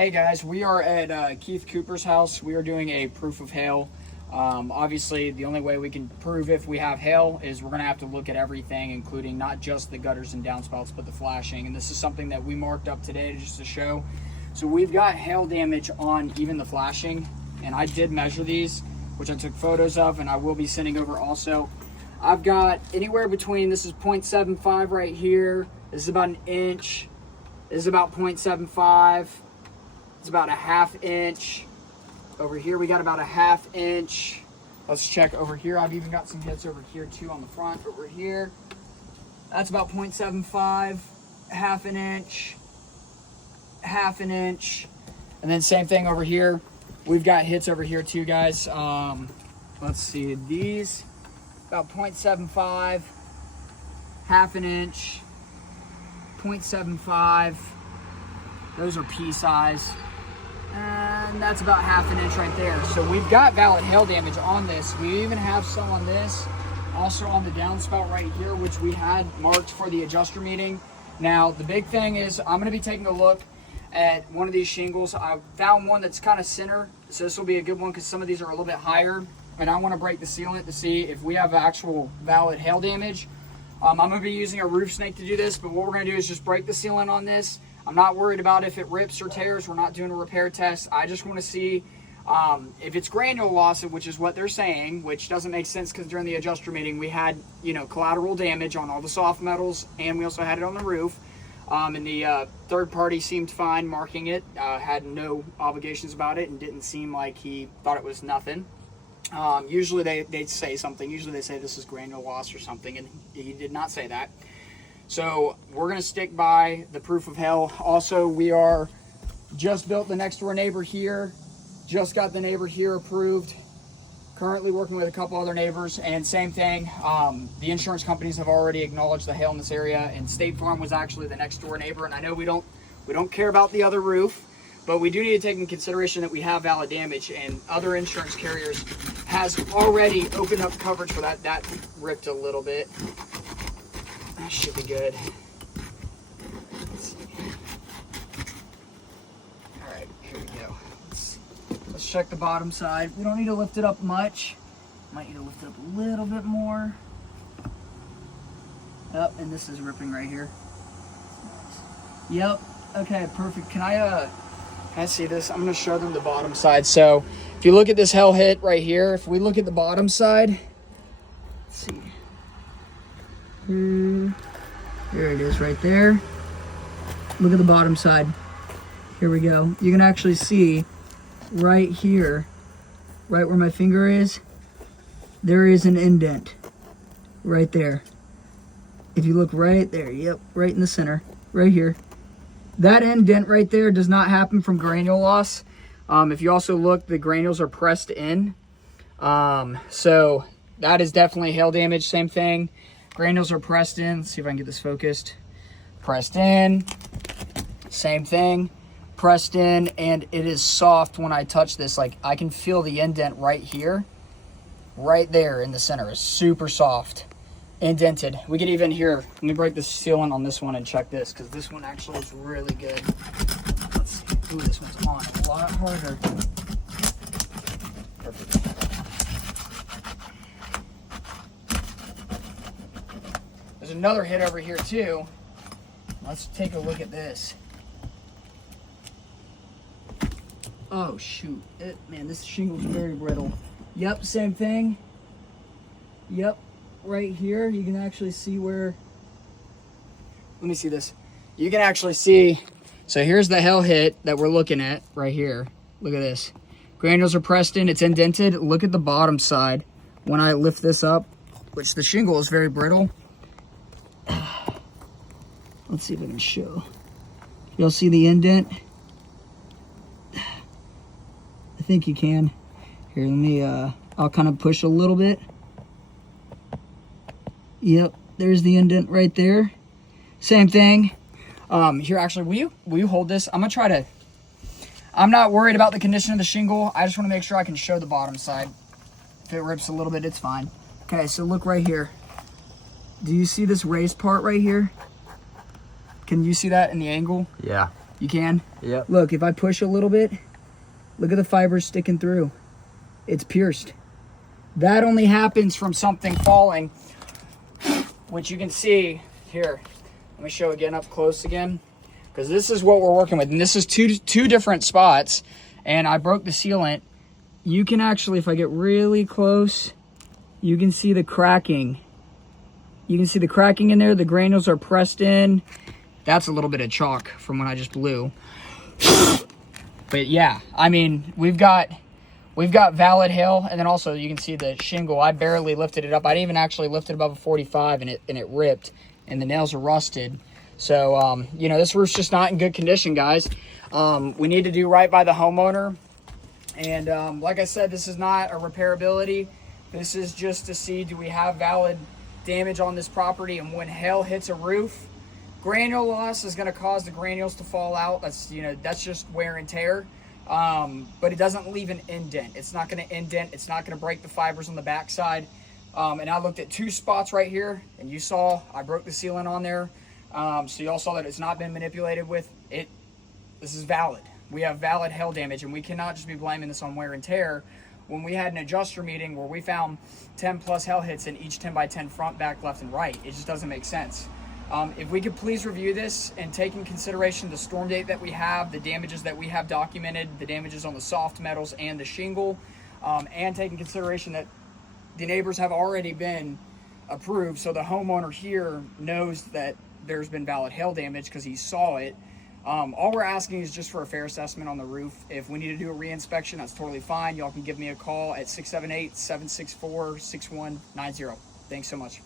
Hey guys, we are at Keith Cooper's house. We are doing a proof of hail. Obviously, the only way we can prove if we have hail is we're going to have to look at everything, including not just the gutters and downspouts, but the flashing. And this is something that we marked up today just to show. So we've got hail damage on even the flashing, and I did measure these, which I took photos of, and I will be sending over also. I've got anywhere between, this is 0.75 right here. This is about an inch. This is about 0.75. It's about a ½ inch. Over here we got about a ½ inch. Let's check over here. I've even got some hits over here too on the front. Over here, that's about 0.75, ½ an inch, ½ an inch. And then same thing over here. We've got hits over here too, guys. Let's see, these about 0.75, ½ an inch, 0.75. Those are pea size. And that's about ½ an inch right there. So we've got valid hail damage on this. We even have some on this, also on the downspout right here, which we had marked for the adjuster meeting. Now, the big thing is I'm gonna be taking a look at one of these shingles. I found one that's kind of center, so this will be a good one because some of these are a little bit higher, and I wanna break the sealant to see if we have actual valid hail damage. I'm gonna be using a roof snake to do this, but what we're gonna do is just break the sealant on this. I'm not worried about if it rips or tears. We're not doing a repair test. I just want to see if it's granule loss, which is what they're saying, which doesn't make sense because during the adjuster meeting we had, collateral damage on all the soft metals, and we also had it on the roof. And the third party seemed fine marking it, had no obligations about it, and didn't seem like he thought it was nothing. Usually they say something. Usually they say this is granule loss or something, and he did not say that. So we're gonna stick by the proof of hail. Also, we are just built the next door neighbor here, just got the neighbor here approved, currently working with a couple other neighbors, and same thing, the insurance companies have already acknowledged the hail in this area, and State Farm was actually the next door neighbor. And I know we don't care about the other roof, but we do need to take in consideration that we have valid damage, and other insurance carriers has already opened up coverage for that. That ripped a little bit. That should be good. Let's see. All right, here we go. Let's check the bottom side. We don't need to lift it up much. Might need to lift it up a little bit more. Oh, and this is ripping right here. Yep. Okay, perfect. Can I see this? I'm gonna show them the bottom side. So if you look at this hail hit right here, if we look at the bottom side, let's see. There it is right there. Look at the bottom side. Here we go. You can actually see right here, right where my finger is, there is an indent right there. If you look right there, yep, right in the center, right here. That indent right there does not happen from granule loss. If you also look, the granules are pressed in. So that is definitely hail damage, same thing. Granules are pressed in. Let's see if I can get this focused. Pressed in, same thing, pressed in, and it is soft when I touch this. Like, I can feel the indent right here, right there in the center. It's super soft, indented. We could even hear, let me break the sealant on this one and check this, because this one actually is really good. Let's see. Ooh, this one's on a lot harder. Perfect. There's another hit over here too. Let's take a look at this. Oh shoot, man, this shingle's very brittle. Yep, same thing. Yep, right here, you can actually see where, let me see this. You can actually see, so here's the hail hit that we're looking at right here. Look at this. Granules are pressed in, it's indented. Look at the bottom side. When I lift this up, which the shingle is very brittle. Let's see if I can show. You'll see the indent. I think you can. Here, let me, I'll kind of push a little bit. Yep, there's the indent right there. Same thing. Here, actually, will you hold this? I'm gonna try to, I'm not worried about the condition of the shingle. I just wanna make sure I can show the bottom side. If it rips a little bit, it's fine. Okay, so look right here. Do you see this raised part right here? Can you see that in the angle? Yeah. You can? Yep. Look, if I push a little bit, look at the fibers sticking through. It's pierced. That only happens from something falling, which you can see here. Let me show again up close again, because this is what we're working with. And this is two different spots, and I broke the sealant. You can actually, if I get really close, you can see the cracking. You can see the cracking in there. The granules are pressed in. That's a little bit of chalk from when I just blew. But yeah, I mean, we've got valid hail, and then also you can see the shingle. I barely lifted it up. I didn't even actually lift it above a 45, and it ripped, and the nails are rusted. So, you know, this roof's just not in good condition, guys. We need to do right by the homeowner. And like I said, this is not a repairability. This is just to see, do we have valid damage on this property? And when hail hits a roof, granule loss is going to cause the granules to fall out. That's, you know, that's just wear and tear. But it doesn't leave an indent. It's not going to indent. It's not going to break the fibers on the backside. And I looked at 2 spots right here, and you saw I broke the sealant on there. So you all saw that it's not been manipulated with it. This is valid. We have valid hail damage, and we cannot just be blaming this on wear and tear when we had an adjuster meeting where we found 10 plus hail hits in each 10 by 10 front, back, left, and right. It just doesn't make sense. If we could please review this and take in consideration the storm date that we have, the damages that we have documented, the damages on the soft metals and the shingle, and take in consideration that the neighbors have already been approved, so the homeowner here knows that there's been valid hail damage because he saw it. All we're asking is just for a fair assessment on the roof. If we need to do a re-inspection, that's totally fine. Y'all can give me a call at 678-764-6190. Thanks so much.